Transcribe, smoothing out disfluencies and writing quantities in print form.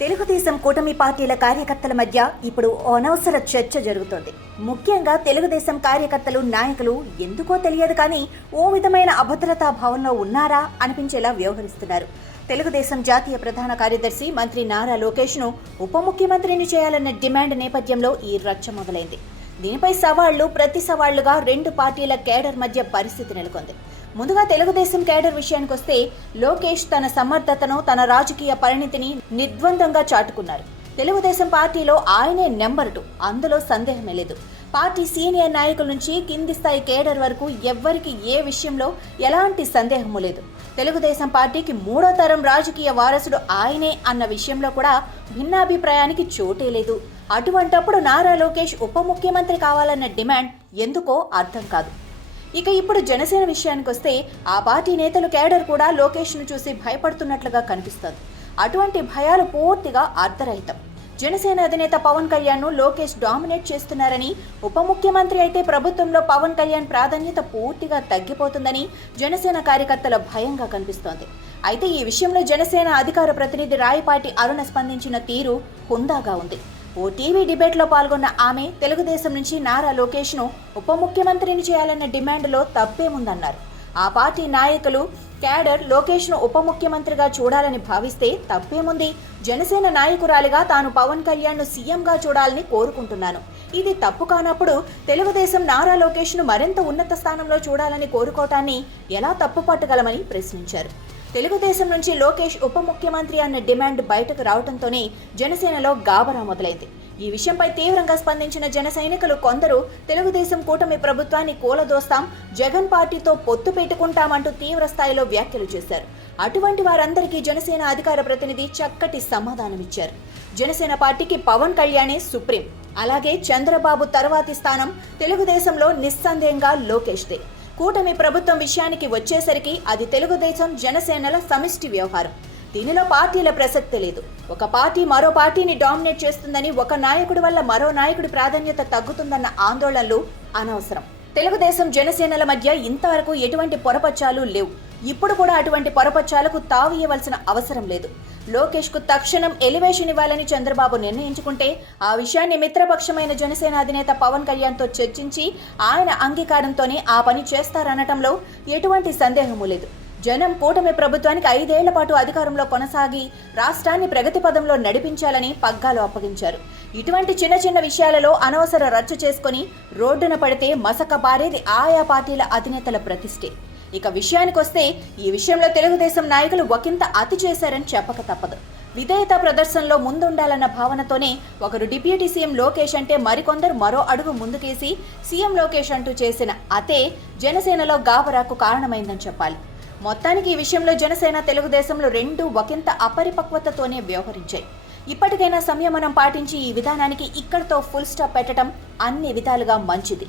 తెలుగుదేశం కూటమి పార్టీల కార్యకర్తల మధ్య ఇప్పుడు అనవసర చర్చ జరుగుతోంది. ముఖ్యంగా తెలుగుదేశం కార్యకర్తలు, నాయకులు ఎందుకో తెలియదు కానీ ఓ విధమైన అభద్రతా భావంలో ఉన్నారా అనిపించేలా వ్యవహరిస్తున్నారు. తెలుగుదేశం జాతీయ ప్రధాన కార్యదర్శి మంత్రి నారా లోకేష్ను ఉప ముఖ్యమంత్రిని చేయాలన్న డిమాండ్ నేపథ్యంలో ఈ రచ్చ మొదలైంది. దీనిపై సవాళ్లు ప్రతి సవాళ్లుగా రెండు పార్టీల కేడర్ మధ్య పరిస్థితి నెలకొంది. ముందుగా తెలుగుదేశం కేడర్ విషయానికొస్తే లోకేష్ తన సమర్థతను, తన రాజకీయ పరిణితిని నిర్ద్వందంగా చాటుకున్నారు. తెలుగుదేశం పార్టీలో ఆయనే నెంబర్ 2, అందులో సందేహమే లేదు. పార్టీ సీనియర్ నాయకుల నుంచి కింది స్థాయి కేడర్ వరకు ఎవ్వరికి ఏ విషయంలో ఎలాంటి సందేహము లేదు. తెలుగుదేశం పార్టీకి 3వ తరం రాజకీయ వారసుడు ఆయనే అన్న విషయంలో కూడా భిన్నాభిప్రాయానికి చోటే లేదు. అటువంటప్పుడు నారా లోకేష్ ఉప ముఖ్యమంత్రి కావాలన్న డిమాండ్ ఎందుకో అర్థం కాదు. ఇక ఇప్పుడు జనసేన విషయానికొస్తే ఆ పార్టీ నేతలు, కేడర్ కూడా లోకేష్ను చూసి భయపడుతున్నట్లుగా కనిపిస్తోంది. అటువంటి భయాలు పూర్తిగా అర్థరహితం. జనసేన అధినేత పవన్ కళ్యాణ్ను లోకేష్ డామినేట్ చేస్తున్నారని, ఉప ముఖ్యమంత్రి అయితే ప్రభుత్వంలో పవన్ కళ్యాణ్ ప్రాధాన్యత పూర్తిగా తగ్గిపోతుందని జనసేన కార్యకర్తల భయంగా కనిపిస్తోంది. అయితే ఈ విషయంలో జనసేన అధికార ప్రతినిధి రాయపాటి అరుణ స్పందించిన తీరు హుందాగా ఉంది. ఓ టీవీ డిబేట్లో పాల్గొన్న ఆమె తెలుగుదేశం నుంచి నారా లోకేష్ను ఉప ముఖ్యమంత్రిని చేయాలన్న డిమాండ్లో తప్పేముందన్నారు. ఆ పార్టీ నాయకులు, కేడర్ లోకేష్ను ఉప ముఖ్యమంత్రిగా చూడాలని భావిస్తే తప్పేముంది? జనసేన నాయకురాలిగా తాను పవన్ కళ్యాణ్ను సీఎంగా చూడాలని కోరుకుంటున్నాను. ఇది తప్పు కానప్పుడు తెలుగుదేశం నారా లోకేష్ను మరింత ఉన్నత స్థానంలో చూడాలని కోరుకోవటాన్ని ఎలా తప్పు పట్టగలమని ప్రశ్నించారు. తెలుగుదేశం నుంచి లోకేష్ ఉప ముఖ్యమంత్రి అన్న డిమాండ్ బయటకు రావడంతోనే జనసేనలో గాబరా మొదలైంది. ఈ విషయంపై తీవ్రంగా స్పందించిన జన సైనికులు కొందరు తెలుగుదేశం కూటమి ప్రభుత్వాన్ని కూలదోస్తాం, జగన్ పార్టీతో పొత్తు పెట్టుకుంటామంటూ తీవ్ర స్థాయిలో వ్యాఖ్యలు చేశారు. అటువంటి వారందరికీ జనసేన అధికార ప్రతినిధి చక్కటి సమాధానమిచ్చారు. జనసేన పార్టీకి పవన్ కళ్యాణే సుప్రీం, అలాగే చంద్రబాబు తర్వాతి స్థానం తెలుగుదేశంలో నిస్సందేహంగా లోకేష్దే. కూటమి ప్రభుత్వం విషయానికి వచ్చేసరికి అది తెలుగుదేశం, జనసేనల సమిష్టి వ్యవహారం. దీనిలో పార్టీల ప్రసక్తి లేదు. ఒక పార్టీ మరో పార్టీని డామినేట్ చేస్తుందని, ఒక నాయకుడి వల్ల మరో నాయకుడి ప్రాధాన్యత తగ్గుతుందన్న ఆందోళనలు అనవసరం. తెలుగుదేశం, జనసేనల మధ్య ఇంతవరకు ఎటువంటి పొరపచ్చాలు లేవు. ఇప్పుడు కూడా అటువంటి పొరపచ్చాలకు తావియవలసిన అవసరం లేదు. లోకేష్ కు తక్షణం ఎలివేషన్ ఇవ్వాలని చంద్రబాబు నిర్ణయించుకుంటే ఆ విషయాన్ని మిత్రపక్షమైన జనసేన అధినేత పవన్ కళ్యాణ్తో చర్చించి ఆయన అంగీకారంతోనే ఆ పని చేస్తారనటంలో ఎటువంటి సందేహమూ లేదు. జనం కూటమి ప్రభుత్వానికి 5 ఏళ్ల పాటు అధికారంలో కొనసాగి రాష్ట్రాన్ని ప్రగతి పదంలో నడిపించాలని పగ్గాలు అప్పగించారు. ఇటువంటి చిన్న చిన్న విషయాలలో అనవసర రచ్చ చేసుకుని రోడ్డున పడితే మసక బారేది ఆయా పార్టీల అధినేతల ప్రతిష్ఠే. ఇక విషయానికొస్తే ఈ విషయంలో తెలుగుదేశం నాయకులు ఒకంత అతి చేశారని చెప్పక తప్పదు. విధేయత ప్రదర్శనలో ముందుండాలన్న భావనతోనే ఒకరు డిప్యూటీ సీఎం లోకేష్ అంటే మరికొందరు మరో అడుగు ముందుకేసి సీఎం లోకేష్ అంటూ చేసిన అతే జనసేనలో గాబరాకు కారణమైందని చెప్పాలి. మొత్తానికి ఈ విషయంలో జనసేన, తెలుగుదేశంలో రెండూ ఒకంత అపరిపక్వతతోనే వ్యవహరించాయి. ఇప్పటికైనా సంయమనం పాటించి ఈ విధానానికి ఇక్కడితో ఫుల్ స్టాప్ పెట్టడం అన్ని విధాలుగా మంచిది.